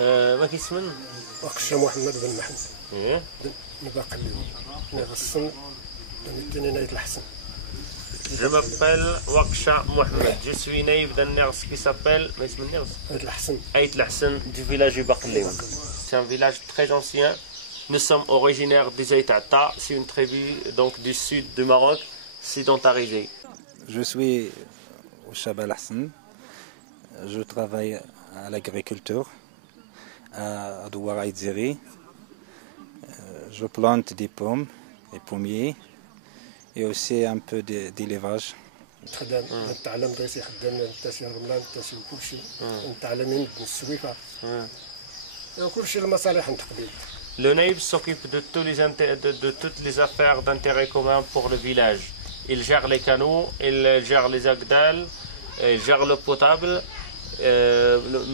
ما كيسمن وقشة محمد بن محمد ايه نباق اليوم نغسن التنين يتلحسن. Je m'appelle Waksha Mohamed. Je suis naïf d'un ners qui s'appelle Aït Lahsen du village du Baklew. C'est un village très ancien. Nous sommes originaires des Aïtata. C'est une tribu donc du sud du Maroc, sédentarisée. Je suis au Chabal Hassan. Je travaille à l'agriculture à Douar Aïdzeri. Je plante des pommes et pommiers. Et aussi un peu d'élevage. Le naïf s'occupe de toutes les affaires d'intérêt commun pour le village. Il gère les canaux, il gère les agdales, il gère l'eau potable.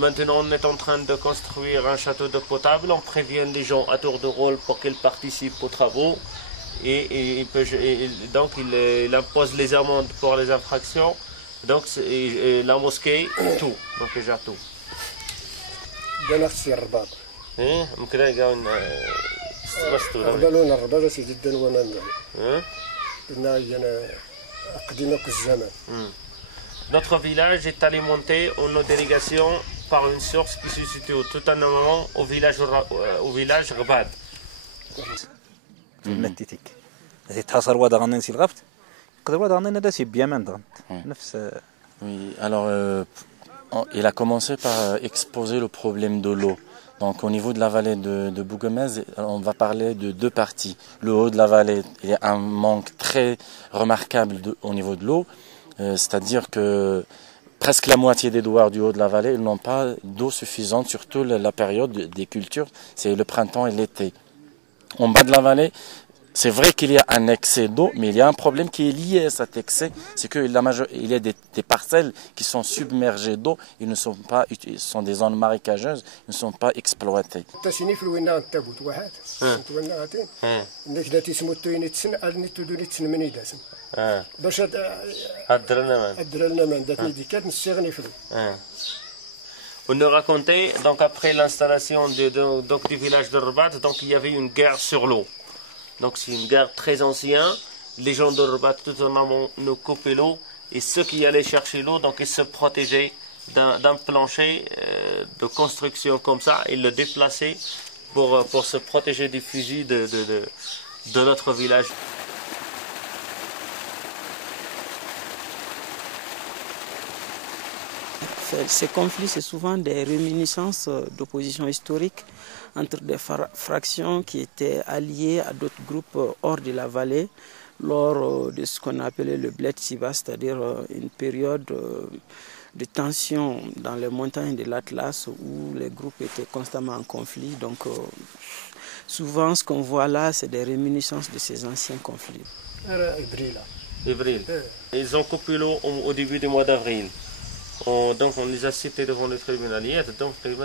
Maintenant, on est en train de construire un château d'eau potable. On prévient les gens à tour de rôle pour qu'ils participent aux travaux. Et donc il impose les amendes pour les infractions, donc la mosquée, tout, donc il gère tout. Notre village est alimenté en nos délégations par une source qui se situe tout en amont au village Rbad. Oui, alors il a commencé par exposer le problème de l'eau. Donc au niveau de la vallée de Bouguemez, on va parler de deux parties. Le haut de la vallée, il y a un manque très remarquable au niveau de l'eau, c'est-à-dire que presque la moitié des douars du haut de la vallée ils n'ont pas d'eau suffisante, surtout la période des cultures, c'est le printemps et l'été. En bas de la vallée, c'est vrai qu'il y a un excès d'eau, mais il y a un problème qui est lié à cet excès, c'est qu'il y a des parcelles qui sont submergées d'eau, ils sont des zones marécageuses, ils ne sont pas exploitées. On nous racontait, donc après l'installation du village de Rabat, donc il y avait une guerre sur l'eau. Donc c'est une guerre très ancienne. Les gens de Rabat tout en amont nous coupaient l'eau et ceux qui allaient chercher l'eau, donc ils se protégeaient d'un plancher de construction comme ça, ils le déplaçaient pour se protéger des fusils de notre village. Ces conflits, c'est souvent des réminiscences d'opposition historique entre des fractions qui étaient alliées à d'autres groupes hors de la vallée lors de ce qu'on appelait le Bled Siba, c'est-à-dire une période de tension dans les montagnes de l'Atlas où les groupes étaient constamment en conflit. Donc souvent ce qu'on voit là, c'est des réminiscences de ces anciens conflits. Avril. Ils ont coupé l'eau au début du mois d'avril. Donc on les a cités devant le tribunal. Donc les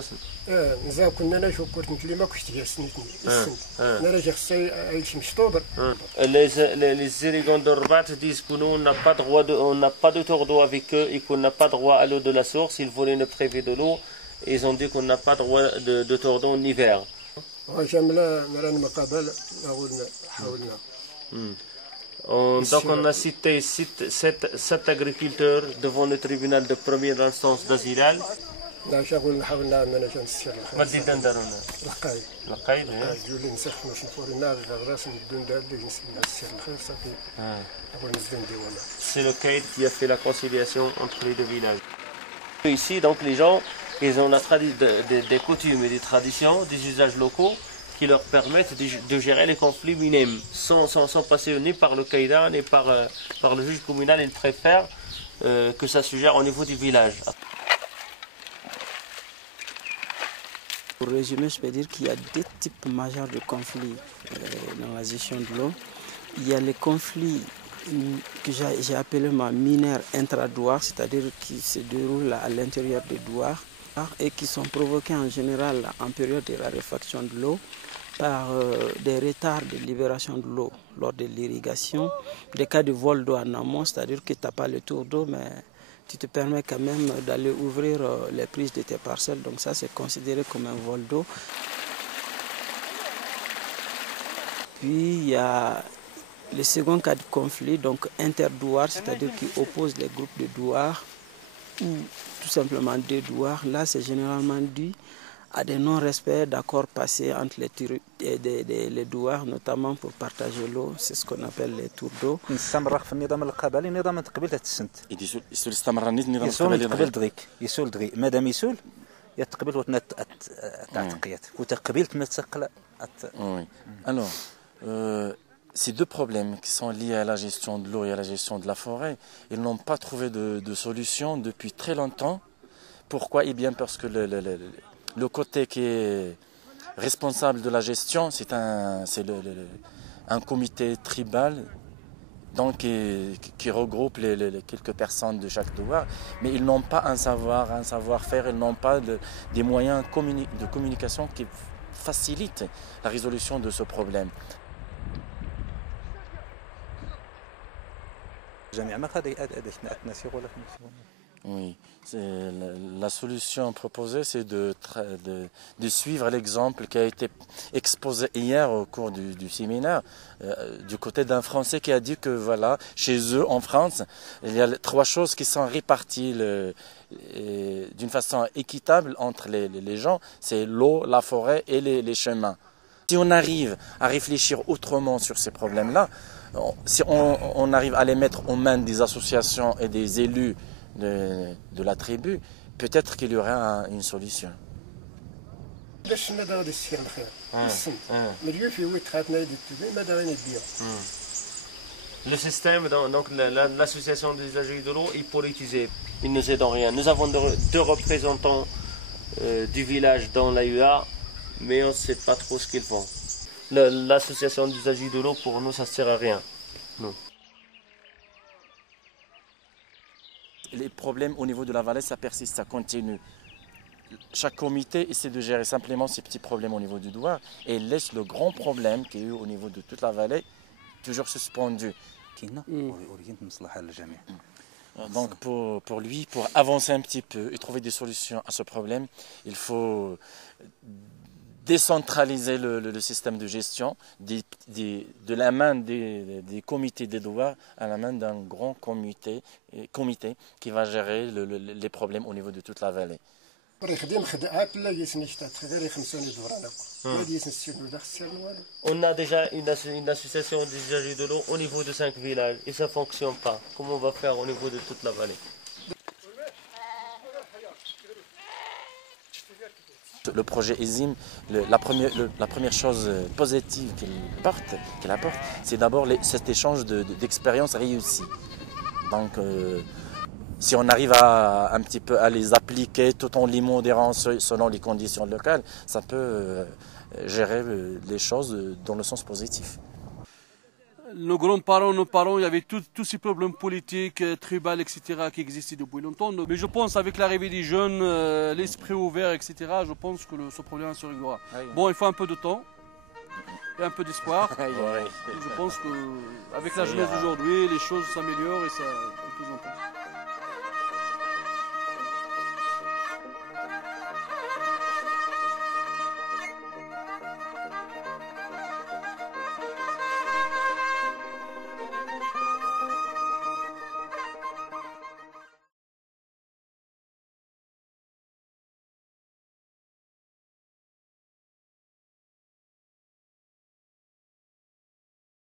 irrigants de Rabat disent que nous on n'a pas de tour d'eau avec eux et qu'on n'a pas droit à l'eau de la source. Ils voulaient nous priver de l'eau. Ils ont dit qu'on n'a pas droit de tour d'eau en hiver. Donc on a cité 7 agriculteurs devant le tribunal de première instance d'Azilal. C'est le caïd qui a fait la conciliation entre les deux villages. Ici, donc les gens, ils ont des coutumes et des traditions, des usages locaux qui leur permettent de gérer les conflits minimes sans passer ni par le caïda ni par le juge communal. Ils préfèrent que ça se gère au niveau du village. Pour résumer, je peux dire qu'il y a deux types majeurs de conflits dans la gestion de l'eau. Il y a les conflits que j'ai appelés mineurs intradouars, c'est-à-dire qui se déroulent à l'intérieur des douars et qui sont provoqués en général en période de raréfaction de l'eau par des retards de libération de l'eau lors de l'irrigation, des cas de vol d'eau en amont, c'est-à-dire que tu n'as pas le tour d'eau, mais tu te permets quand même d'aller ouvrir les prises de tes parcelles. Donc ça, c'est considéré comme un vol d'eau. Puis il y a le second cas de conflit, donc interdouar, c'est-à-dire qui oppose les groupes de douars ou tout simplement des douars. Là, c'est généralement dû à des non-respects d'accords passés entre les douars, notamment pour partager l'eau. C'est ce qu'on appelle les tours d'eau. نستمر في النظام القبلي نظام تقبيل السنت يسول استمر النظام يسول القبلي تقبيل دريك يسول دري مادام يسول يتقبل وتنت تعتقيات وتقبيل تمسقل. Oui. Alors, ces deux problèmes qui sont liés à la gestion de l'eau et à la gestion de la forêt, ils n'ont pas trouvé de solution depuis très longtemps. Pourquoi? Eh bien parce que le côté qui est responsable de la gestion, c'est un comité tribal donc qui regroupe les quelques personnes de chaque douar, mais ils n'ont pas un savoir-faire, ils n'ont pas des moyens de communication qui facilitent la résolution de ce problème. Oui, la solution proposée, c'est de suivre l'exemple qui a été exposé hier au cours du séminaire, du côté d'un Français qui a dit que voilà, chez eux en France, il y a trois choses qui sont réparties d'une façon équitable entre les gens, c'est l'eau, la forêt et les chemins. Si on arrive à réfléchir autrement sur ces problèmes-là, si on arrive à les mettre aux mains des associations et des élus de la tribu, peut-être qu'il y aura une solution. Le système, donc l'association des usagers de l'eau est politisée. Ils ne aident en rien. Nous avons deux représentants du village dans l'AUA, mais on ne sait pas trop ce qu'ils font. L'association des usagers de l'eau, pour nous, ça ne sert à rien. Non. Les problèmes au niveau de la vallée, ça persiste, ça continue. Chaque comité essaie de gérer simplement ces petits problèmes au niveau du douar et laisse le grand problème qui est eu au niveau de toute la vallée toujours suspendu. Donc pour lui, pour avancer un petit peu et trouver des solutions à ce problème, il faut décentraliser le système de gestion de la main des comités des douars à la main d'un grand comité qui va gérer les problèmes au niveau de toute la vallée. On a déjà une association des usagers de l'eau au niveau de 5 villages et ça ne fonctionne pas. Comment on va faire au niveau de toute la vallée? Le projet ESIM, la première chose positive qu'il apporte, c'est d'abord cet échange d'expériences réussies. Donc, si on arrive un petit peu à les appliquer tout en les modérant selon les conditions locales, ça peut gérer les choses dans le sens positif. Nos grands-parents, nos parents, il y avait tous ces problèmes politiques, tribaux, etc. qui existaient depuis longtemps. Mais je pense qu'avec l'arrivée des jeunes, l'esprit ouvert, etc., je pense que ce problème se réglera. Bon, il faut un peu de temps et un peu d'espoir. Je pense qu'avec la jeunesse d'aujourd'hui, les choses s'améliorent et ça...